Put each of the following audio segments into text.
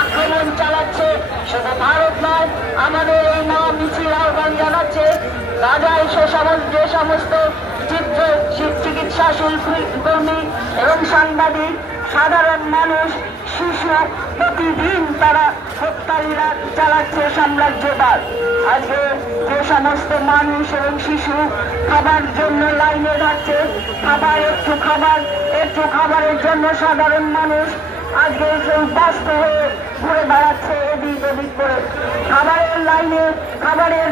আক্রমণ চালাচ্ছে, শুধু ভারত আমাদের এই মহা মিছিল আহ্বান জানাচ্ছে, রাজা সে যে সমস্ত চিত্র, চিকিৎসা এবং সাংবাদিক, সাধারণ মানুষ শিশু প্রতিদিন তারা হত্যালীলা চালাচ্ছে সাম্রাজ্যবাদ। আজকে যে সমস্ত মানুষ এবং শিশু খাবার জন্য লাইনে যাচ্ছে, খাবার, একটু খাবার, একটু খাবারের জন্য সাধারণ মানুষ আজকে সেই ব্যস্ত হয়ে ঘুরে বেড়াচ্ছে এদিক ওদিক করে। খাবারের লাইনে, খাবারের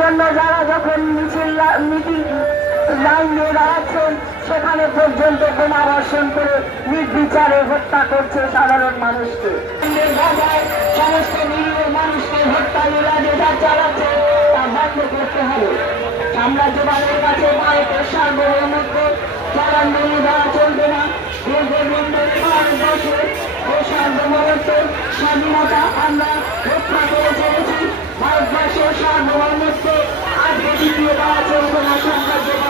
জন্য যারা যখন মিছিল মিটিং লাইন দাঁড়াচ্ছেন সেখানে পর্যন্ত বোমা বর্ষণ করে নির্বিচারে হত্যা করছে সাধারণ মানুষকে। সমস্ত নিরীহ মানুষকে হত্যা লীলা যেটা চালাচ্ছে, তা বন্ধ করতে হবে। সাম্রাজ্যবাদের কাছে ভারতের সার্বভৌমত্ব জলাঞ্জলি দেওয়া চলবে না। দীর্ঘদিন ধরে স্বাধীনতা আমরা রক্ষা করে চলেছি। ভারতবর্ষের সার্বভৌমত্ব আজকে দ্বিতীয় দেওয়া চলবে না সাম্রাজ্যবাদের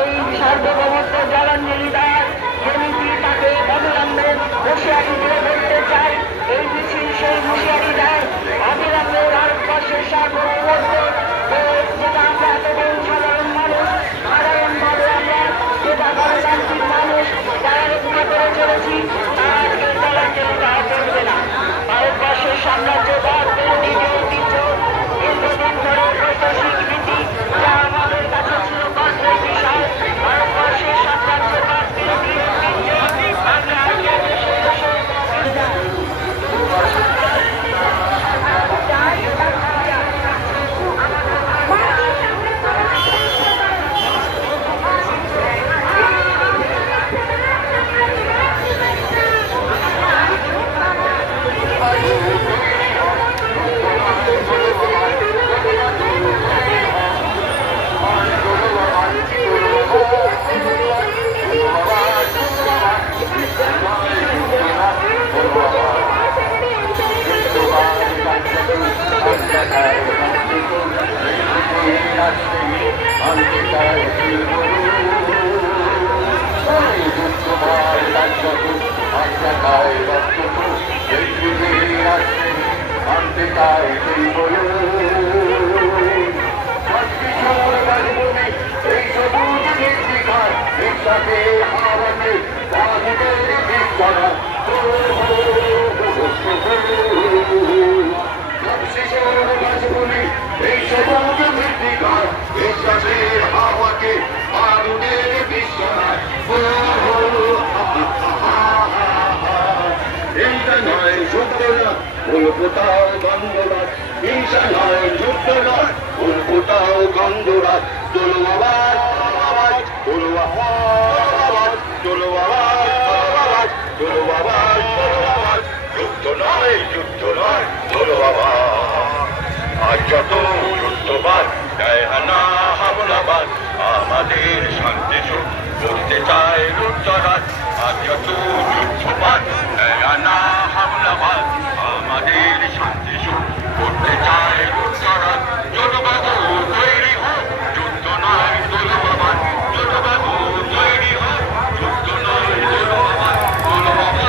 এই সার্বভৌমত্ব জ্বালানি দেওয়ার যে নীতি তাকে অবিলম্বে হুঁশিয়ারি দিয়ে বলতে চাই। এই মিছিল সেই হুঁশিয়ারি দেয়। অবিলম্বে ভারতবর্ষের সার্বভৌমত্ব কোথাও গন্ধরাজ হিংসা নয় যুদ্ধ নয় ভুল কোথাও গন্ধরাজ তোলো আওয়াজ আজ যত যুদ্ধবাদ হানা হামলাবাদ আমাদের শান্তি করতে চায় লুটতরাজ যত যুদ্ধবাদ হানা হামলাবাদ আমাদের শান্তি সুখ করতে চায় লুটতরাজ জনবাবু তৈরি হোক যুদ্ধ নয় তোলবাবাদ জনবাবু তৈরি হোক যুদ্ধ নয় তোলবাবাদ তোলবাবাদ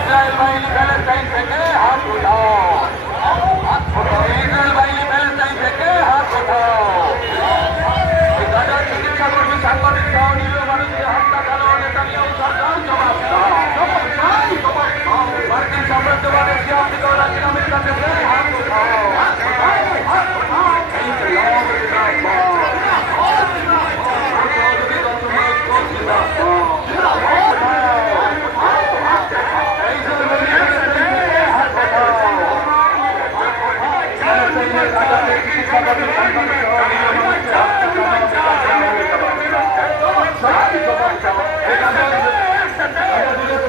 ইসরায়েল বাহিনী প্যালেস্টাইন থেকে হাত উঠাও ইসরায়েল বাহিনী প্যালেস্টাইন থেকে হাত উঠাও গাজা চিকিৎসা কর্মী সাংবাদিক সহ নিরীহ মানুষকে হত্যা কেন নেতানিয়াহু সরকার জবাব দাও মার্কিন সাম্রাজ্যবাদের যে আফ্রিকা ও লাতিন আমেরিকা থেকে হাত উঠাও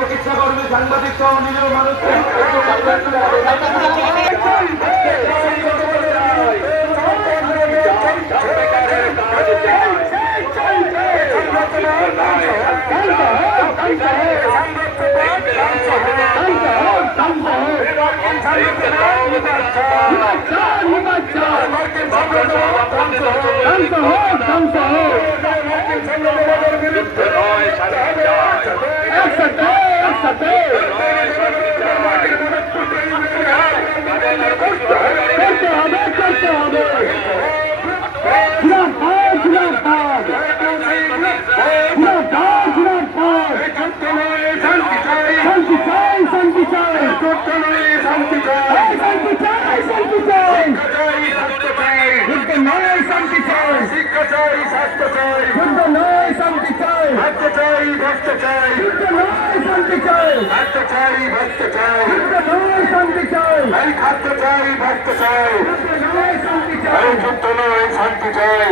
চিকিৎসা কর্মী সাংবাদিক সহ নিরীহ মানুষকে শিক্ষা খাদ্য চাই ভক্ত চাই। এই খাদ্য চাই। ভক্ত চাই এই যুদ্ধ নয় শান্তি চাই।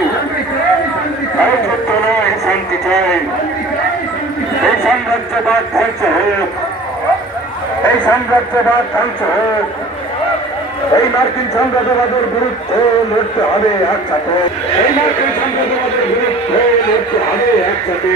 এই যুদ্ধ নয় শান্তি চাই। এই সাম্রাজ্যবাদ ধ্বংস হোক। এই সাম্রাজ্যবাদ ধ্বংস হোক। এই মার্কিন সাম্রাজ্যবাদের বিরুদ্ধে লড়তে হবে একসাথে। এই মার্কিন সাম্রাজ্যবাদের বিরুদ্ধে লড়তে হবে একসাথে।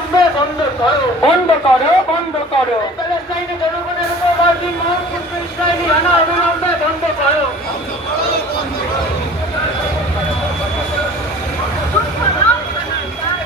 অবিলম্বে বন্ধ করো। বন্ধ করো বন্ধ করো। প্যালেস্টাইনি জনগণের উপর মার্কিন মহান ইসরায়েলি হানা অবিলম্বে বন্ধ করো।